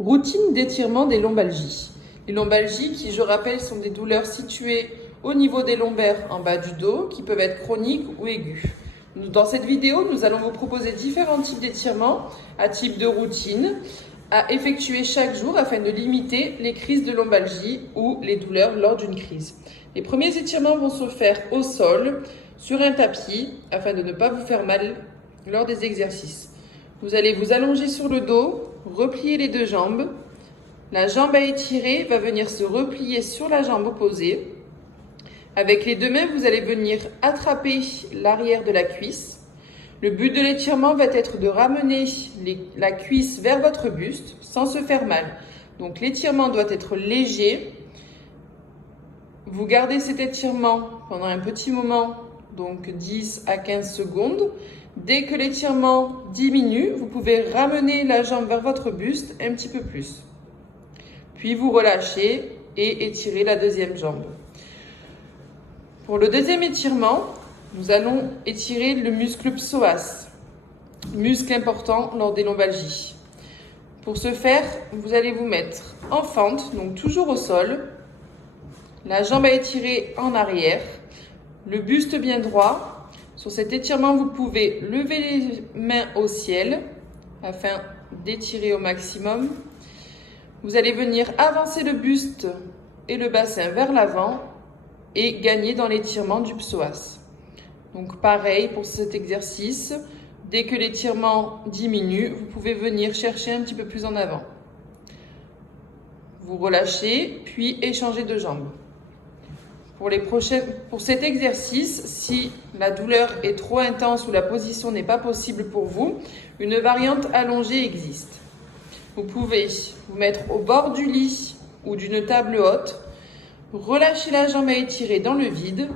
Routine d'étirement des lombalgies. Les lombalgies, qui je rappelle, sont des douleurs situées au niveau des lombaires en bas du dos, qui peuvent être chroniques ou aiguës. Dans cette vidéo, nous allons vous proposer différents types d'étirements à type de routine à effectuer chaque jour afin de limiter les crises de lombalgie ou les douleurs lors d'une crise. Les premiers étirements vont se faire au sol, sur un tapis, afin de ne pas vous faire mal lors des exercices. Vous allez vous allonger sur le dos, replier les deux jambes. La jambe à étirer va venir se replier sur la jambe opposée. Avec les deux mains, vous allez venir attraper l'arrière de la cuisse. Le but de l'étirement va être de ramener la cuisse vers votre buste sans se faire mal. Donc l'étirement doit être léger. Vous gardez cet étirement pendant un petit moment, donc 10 à 15 secondes. Dès que l'étirement diminue, vous pouvez ramener la jambe vers votre buste un petit peu plus. Puis vous relâchez et étirez la deuxième jambe. Pour le deuxième étirement, nous allons étirer le muscle psoas, muscle important lors des lombalgies. Pour ce faire, vous allez vous mettre en fente, donc toujours au sol, la jambe à étirer en arrière, le buste bien droit. Sur cet étirement, vous pouvez lever les mains au ciel afin d'étirer au maximum. Vous allez venir avancer le buste et le bassin vers l'avant et gagner dans l'étirement du psoas. Donc pareil pour cet exercice, dès que l'étirement diminue, vous pouvez venir chercher un petit peu plus en avant. Vous relâchez, puis échangez de jambes. Pour cet exercice, si la douleur est trop intense ou la position n'est pas possible pour vous, une variante allongée existe. Vous pouvez vous mettre au bord du lit ou d'une table haute, relâcher la jambe à étirer dans le vide.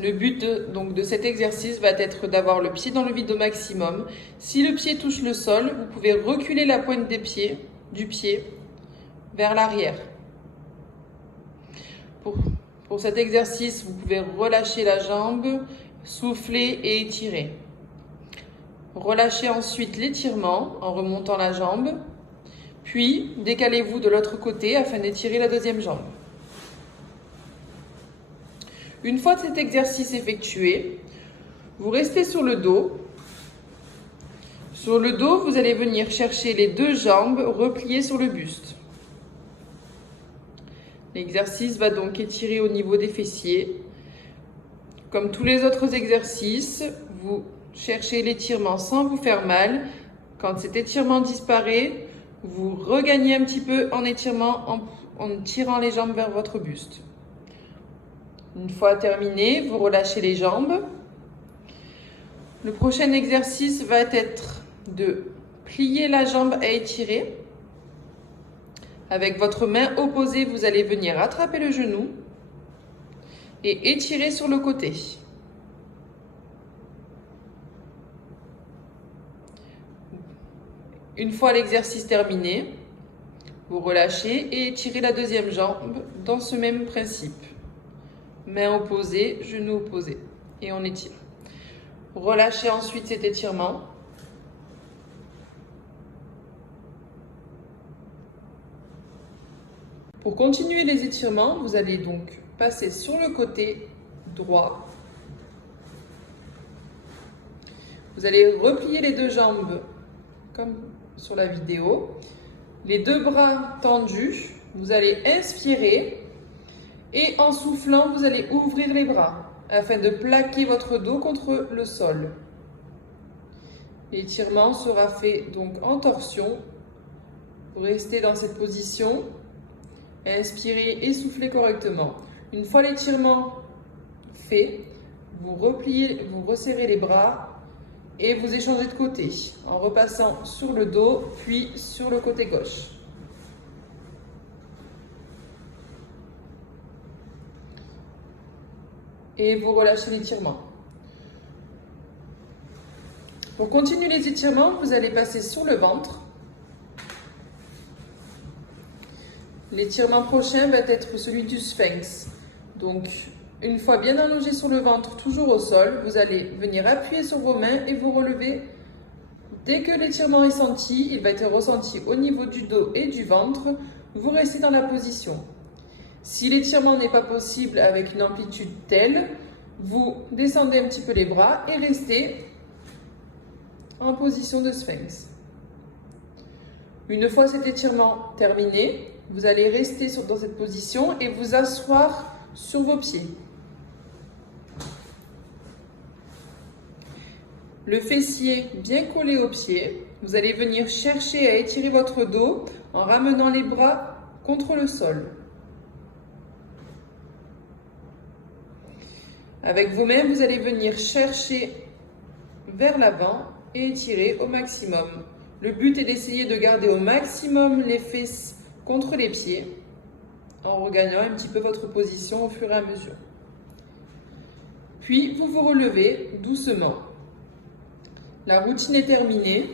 Le but de cet exercice va être d'avoir le pied dans le vide au maximum. Si le pied touche le sol, vous pouvez reculer la pointe du pied vers l'arrière. Pour cet exercice, vous pouvez relâcher la jambe, souffler et étirer. Relâchez ensuite l'étirement en remontant la jambe, puis décalez-vous de l'autre côté afin d'étirer la deuxième jambe. Une fois cet exercice effectué, vous restez sur le dos. Sur le dos, vous allez venir chercher les deux jambes repliées sur le buste. L'exercice va donc étirer au niveau des fessiers. Comme tous les autres exercices, vous cherchez l'étirement sans vous faire mal. Quand cet étirement disparaît, vous regagnez un petit peu en étirement en tirant les jambes vers votre buste. Une fois terminé, vous relâchez les jambes. Le prochain exercice va être de plier la jambe à étirer. Avec votre main opposée, vous allez venir attraper le genou et étirer sur le côté. Une fois l'exercice terminé, vous relâchez et étirez la deuxième jambe dans ce même principe. Main opposée, genou opposé et on étire. Relâchez ensuite cet étirement. Pour continuer les étirements, vous allez donc passer sur le côté droit. Vous allez replier les deux jambes comme sur la vidéo. Les deux bras tendus, vous allez inspirer et en soufflant, vous allez ouvrir les bras afin de plaquer votre dos contre le sol. L'étirement sera fait donc en torsion. Vous restez dans cette position. Inspirez et soufflez correctement. Une fois l'étirement fait, vous repliez, vous resserrez les bras et vous échangez de côté en repassant sur le dos puis sur le côté gauche. Et vous relâchez l'étirement. Pour continuer les étirements, vous allez passer sur le ventre. L'étirement prochain va être celui du sphinx. Donc, une fois bien allongé sur le ventre, toujours au sol, vous allez venir appuyer sur vos mains et vous relever Dès que l'étirement est senti, il va être ressenti au niveau du dos et du ventre. Vous restez dans la position. Si l'étirement n'est pas possible avec une amplitude telle, vous descendez un petit peu les bras et restez en position de sphinx. Une fois cet étirement terminé, vous allez rester dans cette position et vous asseoir sur vos pieds. Le fessier bien collé au pied, vous allez venir chercher à étirer votre dos en ramenant les bras contre le sol. Avec vos mains, vous allez venir chercher vers l'avant et étirer au maximum. Le but est d'essayer de garder au maximum les fesses contre les pieds en regagnant un petit peu votre position au fur et à mesure. Puis, vous vous relevez doucement. La routine est terminée.